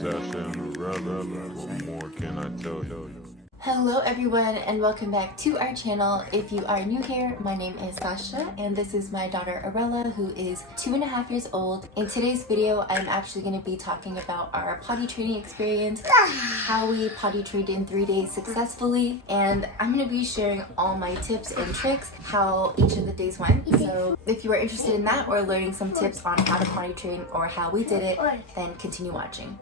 session. What more can I tell you? Hello everyone and welcome back to our channel. If you are new here, my name is Sasha and this is my daughter Arella, who is 2.5 years old. In today's video, I'm actually going to be talking about our potty training experience, how we potty trained in 3 days successfully, and I'm going to be sharing all my tips and tricks, how each of the days went. So if you are interested in that or learning some tips on how to potty train or how we did it, then continue watching.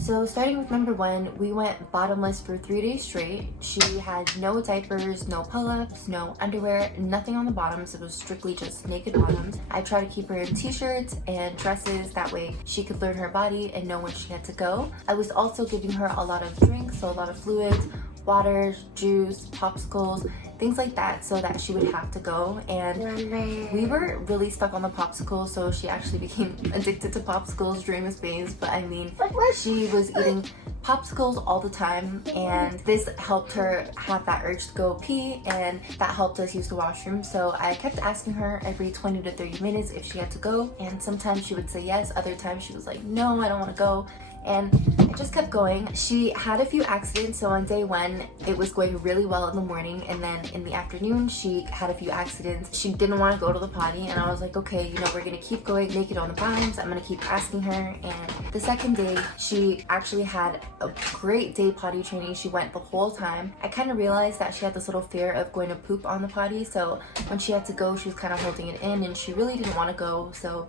So starting with number 1, we went bottomless for 3 days straight. She had no diapers, no pull-ups, no underwear, nothing on the bottoms. It was strictly just naked bottoms. I tried to keep her in t-shirts and dresses, that way she could learn her body and know when she had to go. I was also giving her a lot of drinks, so a lot of fluids, water, juice, popsicles, things like that, so that she would have to go. And we were really stuck on the popsicles, so she actually became addicted to popsicles during this phase. But I mean, she was eating popsicles all the time, and this helped her have that urge to go pee, and that helped us use the washroom. So I kept asking her every 20 to 30 minutes if she had to go, and sometimes she would say yes, other times she was like, no, I don't want to go. And I just kept going. She had a few accidents, so on day 1 it was going really well in the morning, and then in the afternoon she had a few accidents. She didn't want to go to the potty, and I was like, okay, you know, we're gonna keep going naked on the bottoms. I'm gonna keep asking her. And the second day she actually had a great day potty training. She went the whole time. I kind of realized that she had this little fear of going to poop on the potty, so when she had to go she was kind of holding it in and she really didn't want to go. So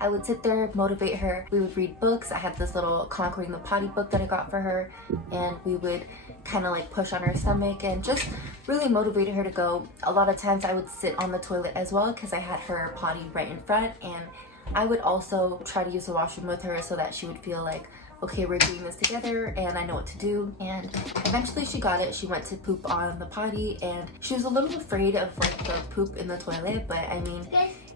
I would sit there, motivate her. We would read books. I had this little Conquering the Potty book that I got for her, and we would kind of like push on her stomach and just really motivated her to go. A lot of times I would sit on the toilet as well because I had her potty right in front, and I would also try to use the washroom with her so that she would feel like, okay, we're doing this together and I know what to do. And eventually she got it. She went to poop on the potty, and she was a little afraid of like the poop in the toilet, but I mean,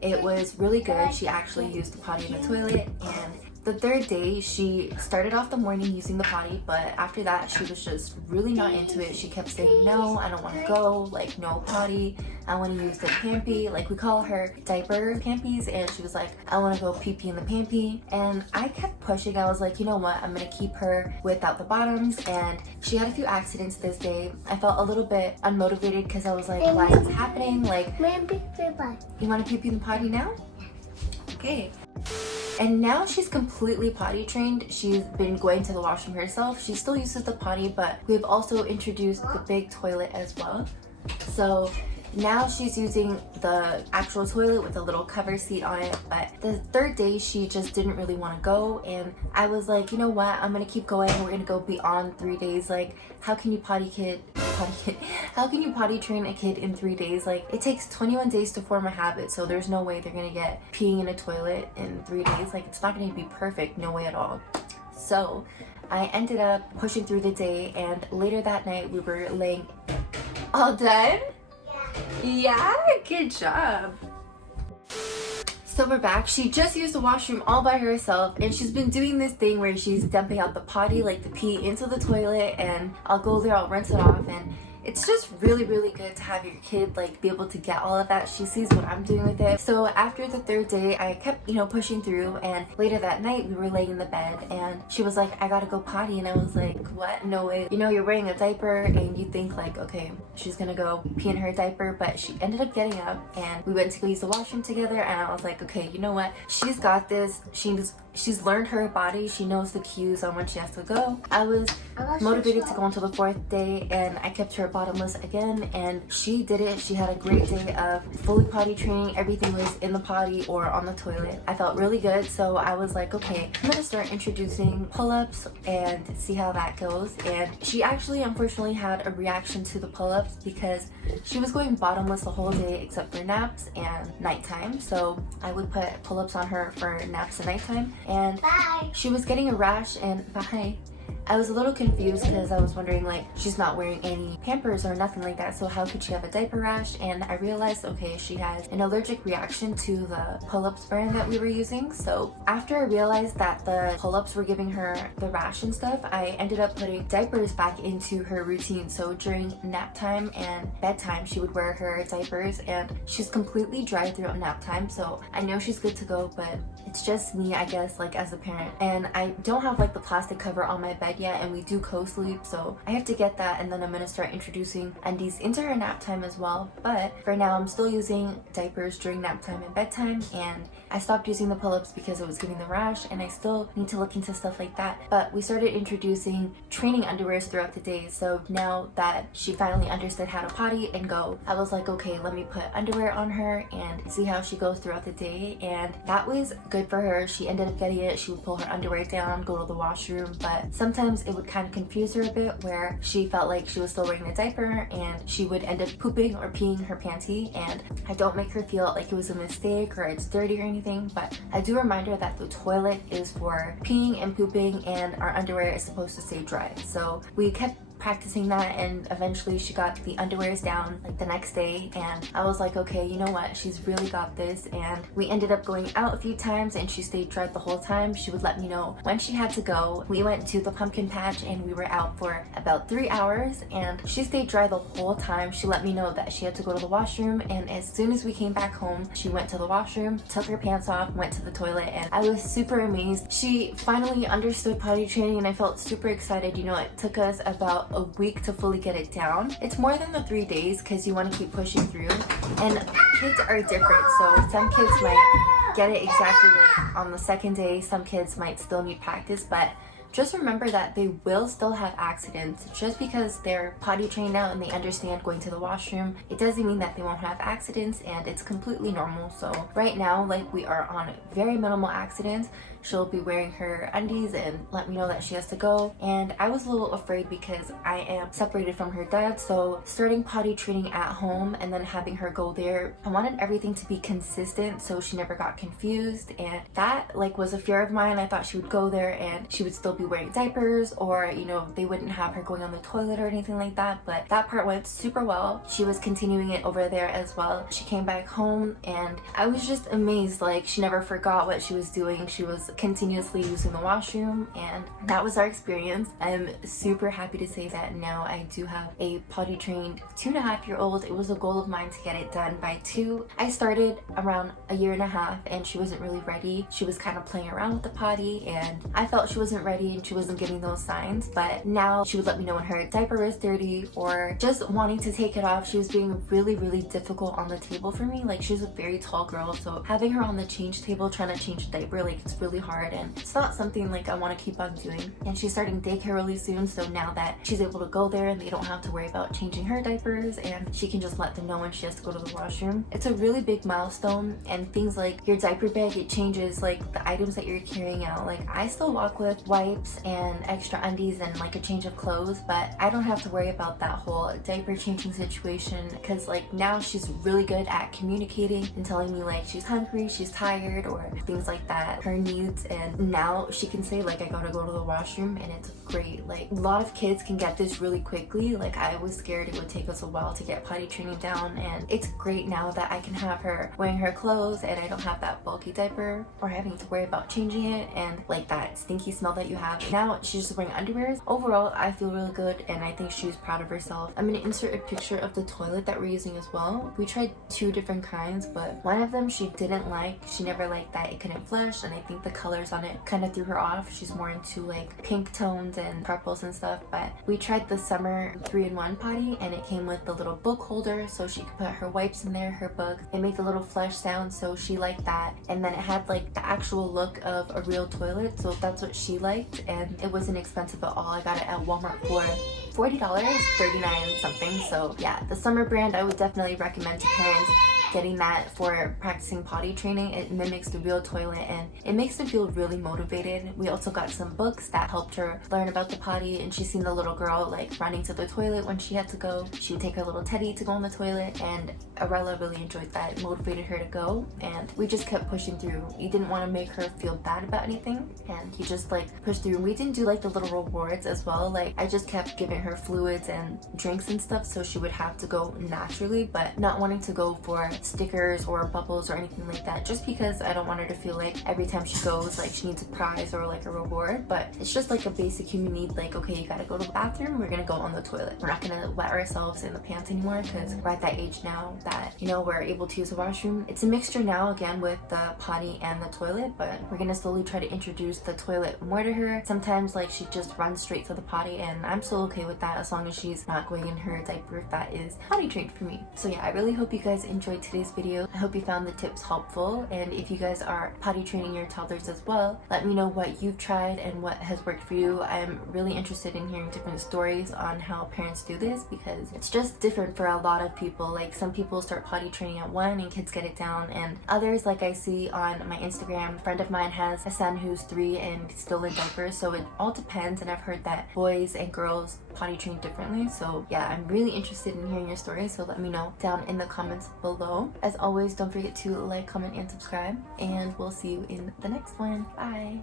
it was really good. She actually used the potty in the toilet. And the third day she started off the morning using the potty, but after that she was just really not into it. She kept saying, no, I don't want to go, like no potty, I want to use the pampy, like we call her diaper pampies, and she was like, I want to go pee pee in the pampy. And I kept pushing. I was like, you know what, I'm gonna keep her without the bottoms. And she had a few accidents this day. I felt a little bit unmotivated because I was like, why is this happening? Like, you want to pee pee in the potty now? Okay. And now she's completely potty trained. She's been going to the washroom herself. She still uses the potty, but we've also introduced the big toilet as well. So now she's using the actual toilet with a little cover seat on it. But the third day she just didn't really want to go, and I was like, you know what, I'm gonna keep going. We're gonna go beyond 3 days. Like, how can you how can you potty train a kid in 3 days? Like, it takes 21 days to form a habit, so there's no way they're gonna get peeing in a toilet in 3 days. Like, it's not gonna be perfect, no way at all. So I ended up pushing through the day, and later that night we were laying. All done? Yeah, good job. So we're back. She just used the washroom all by herself, and she's been doing this thing where she's dumping out the potty, like the pee, into the toilet, and I'll go there, I'll rinse it off, and it's just really good to have your kid like be able to get all of that. She sees what I'm doing with it. So after the third day I kept, you know, pushing through, and later that night we were laying in the bed and she was like, I gotta go potty, and I was like, what? No way. You know, you're wearing a diaper and you think like, okay, she's gonna go pee in her diaper, but she ended up getting up and we went to go use the washroom together, and I was like, okay, you know what, she's got this. She's learned her body. She knows the cues on when she has to go. I was motivated to go until the 4th day, and I kept her bottomless again, and she did it. She had a great day of fully potty training. Everything was in the potty or on the toilet. I felt really good, so I was like, okay, I'm gonna start introducing pull-ups and see how that goes. And she actually unfortunately had a reaction to the pull-ups because she was going bottomless the whole day except for naps and nighttime. So I would put pull-ups on her for naps and nighttime, and she was getting a rash, and I was a little confused because I was wondering, like, she's not wearing any Pampers or nothing like that, so how could she have a diaper rash? And I realized, okay, she has an allergic reaction to the pull-ups brand that we were using. So after I realized that the pull-ups were giving her the rash and stuff, I ended up putting diapers back into her routine. So during nap time and bedtime, she would wear her diapers, and she's completely dry throughout nap time, so I know she's good to go. But it's just me, I guess, like as a parent, and I don't have like the plastic cover on my bed yet, and we do co-sleep, so I have to get that, and then I'm gonna start introducing undies into her nap time as well. But for now, I'm still using diapers during nap time and bedtime, and I stopped using the pull-ups because it was giving the rash, and I still need to look into stuff like that. But we started introducing training underwears throughout the day, so now that she finally understood how to potty and go, I was like, okay, let me put underwear on her and see how she goes throughout the day. And that was good for her. She ended up getting it. She would pull her underwear down, go to the washroom, but sometimes it would kind of confuse her a bit where she felt like she was still wearing a diaper and she would end up pooping or peeing her panty. And I don't make her feel like it was a mistake or it's dirty or anything, but I do remind her that the toilet is for peeing and pooping and our underwear is supposed to stay dry. So we kept practicing that, and eventually she got the underwears down like the next day, and I was like, okay, you know what, she's really got this. And we ended up going out a few times and she stayed dry the whole time. She would let me know when she had to go. We went to the pumpkin patch and we were out for about 3 hours and she stayed dry the whole time. She let me know that she had to go to the washroom, and as soon as we came back home, she went to the washroom, took her pants off, went to the toilet, and I was super amazed. She finally understood potty training and I felt super excited. You know, it took us about a week to fully get it down. It's more than the 3 days because you want to keep pushing through, and kids are different, so some kids might get it exactly like on the second day, some kids might still need practice, but just remember that they will still have accidents. Just because they're potty trained now and they understand going to the washroom, it doesn't mean that they won't have accidents, and it's completely normal. So right now, like, we are on very minimal accidents. She'll be wearing her undies and let me know that she has to go. And I was a little afraid because I am separated from her dad, so starting potty training at home and then having her go there, I wanted everything to be consistent so she never got confused, and that like was a fear of mine. I thought she would go there and she would still be wearing diapers, or you know, they wouldn't have her going on the toilet or anything like that, but that part went super well. She was continuing it over there as well. She came back home and I was just amazed. Like, she never forgot what she was doing. She was continuously using the washroom, and that was our experience. I'm super happy to say that now I do have a potty trained 2.5-year-old. It was a goal of mine to get it done by 2. I started around 1.5 years and she wasn't really ready. She was kind of playing around with the potty and I felt she wasn't ready and she wasn't getting those signs, but now she would let me know when her diaper was dirty or just wanting to take it off. She was being really difficult on the table for me. Like, she's a very tall girl, so having her on the change table trying to change a diaper, like, it's really hard and it's not something like I want to keep on doing. And she's starting daycare really soon, so now that she's able to go there and they don't have to worry about changing her diapers and she can just let them know when she has to go to the washroom, it's a really big milestone. And things like your diaper bag, it changes like the items that you're carrying out. Like, I still walk with wipes and extra undies and like a change of clothes, but I don't have to worry about that whole diaper changing situation because like now she's really good at communicating and telling me like she's hungry, she's tired, or things like that, her needs. And now she can say like, I gotta go to the washroom, and it's great. Like, a lot of kids can get this really quickly. Like, I was scared it would take us a while to get potty training down, and it's great now that I can have her wearing her clothes and I don't have that bulky diaper or having to worry about changing it and like that stinky smell that you have. Now she's just wearing underwear. Overall, I feel really good and I think she's proud of herself. I'm gonna insert a picture of the toilet that we're using as well. We tried 2 different kinds, but one of them she didn't like. She never liked that it couldn't flush, and I think the colors on it kind of threw her off. She's more into like pink tones and purples and stuff. But we tried the summer 3-in-1 potty, and it came with the little book holder so she could put her wipes in there, her book. It made the little flush sound, so she liked that. And then it had like the actual look of a real toilet, so that's what she liked, and it wasn't expensive at all. I got it at Walmart for $40, $39 something. So yeah, the summer brand I would definitely recommend to parents getting that for practicing potty training. It mimics the real toilet and it makes her feel really motivated. We also got some books that helped her learn about the potty, and she's seen the little girl like running to the toilet when she had to go. She would take her little teddy to go on the toilet, and Arella really enjoyed that. It motivated her to go, and we just kept pushing through. You didn't want to make her feel bad about anything, and you just like pushed through. We didn't do like the little rewards as well. Like I just kept giving her fluids and drinks and stuff so she would have to go naturally, but not wanting to go for stickers or bubbles or anything like that, just because I don't want her to feel like every time she goes like she needs a prize or like a reward. But it's just like a basic human need, like okay, you gotta go to the bathroom, we're gonna go on the toilet. We're not gonna wet ourselves in the pants anymore because we're at that age now that, you know, we're able to use the washroom. It's a mixture now again with the potty and the toilet, but we're gonna slowly try to introduce the toilet more to her. Sometimes like she just runs straight to the potty, and I'm still okay with that as long as she's not going in her diaper. That is potty trained for me. So yeah, I really hope you guys enjoyed today's video. I hope you found the tips helpful, and if you guys are potty training your toddlers as well, let me know what you've tried and what has worked for you. I'm really interested in hearing different stories on how parents do this, because it's just different for a lot of people. Like some people start potty training at 1 and kids get it down, and others, like I see on my Instagram, a friend of mine has a son who's 3 and still in diapers. So it all depends, and I've heard that boys and girls potty train differently. So yeah, I'm really interested in hearing your stories, so let me know down in the comments below. As always, don't forget to like, comment, and subscribe, and we'll see you in the next one. Bye.